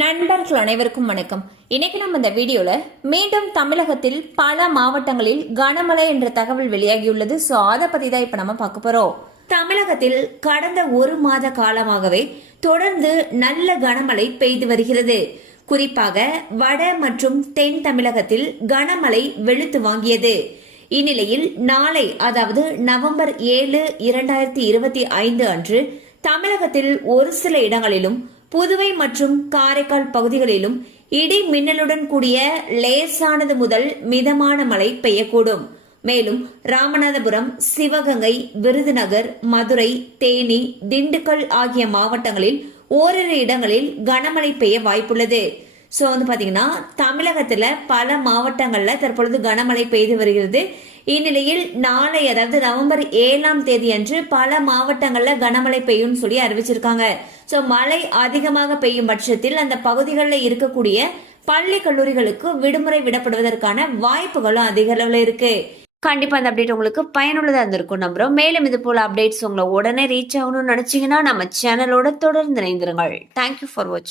நண்பர்கள் அனைவருக்கும் வணக்கம். இன்னைக்கு நம்ம இந்த வீடியோல மீண்டும் தமிழகத்தில் பல மாவட்டங்களில் கனமழை என்ற தகவல் வெளியாகியுள்ளது. ஸோ அதை பத்தி தான் இப்ப நம்ம பார்க்க போறோம். தமிழகத்தில் கடந்த ஒரு மாத காலமாகவே தொடர்ந்து நல்ல கனமழை பெய்து வருகிறது. குறிப்பாக வட மற்றும் தென் தமிழகத்தில் கனமழை வெளுத்து வாங்கியது. இந்நிலையில் நாளை அதாவது நவம்பர் ஏழு இரண்டாயிரத்தி இருபத்தி ஐந்து அன்று தமிழகத்தில் ஒரு சில இடங்களிலும் புதுவை மற்றும் காரைக்கால் பகுதிகளிலும் இடி மின்னலுடன் கூடிய லேசானது முதல் மிதமான மழை பெய்யக்கூடும். மேலும் ராமநாதபுரம் சிவகங்கை விருதுநகர் மதுரை தேனி திண்டுக்கல் ஆகிய மாவட்டங்களில் ஓரிரு இடங்களில் கனமழை பெய்ய வாய்ப்புள்ளது. ஸோ வந்து பார்த்தீங்கன்னா தமிழகத்தில் பல மாவட்டங்களில் தற்பொழுது கனமழை பெய்து வருகிறது. இந்நிலையில் நாளை அதாவது நவம்பர் ஏழாம் தேதி அன்று பல மாவட்டங்களில் கனமழை பெய்யும்னு சொல்லி அறிவிச்சிருக்காங்க. ஸோ மழை அதிகமாக பெய்யும் பட்சத்தில் அந்த பகுதிகளில் இருக்கக்கூடிய பள்ளி கல்லூரிகளுக்கு விடுமுறை விடப்படுவதற்கான வாய்ப்புகளும் அதிக அளவில் இருக்கு. கண்டிப்பா அந்த அப்டேட் உங்களுக்கு பயனுள்ளதா இருந்திருக்கும் நம்புறோம். மேலும் இது போல அப்டேட்ஸ் உங்களை உடனே ரீச் ஆகணும்னு நினைச்சீங்கன்னா நம்ம சேனலோட தொடர்ந்து இணைந்திருங்கள். தேங்க்யூ ஃபார் வாட்சிங்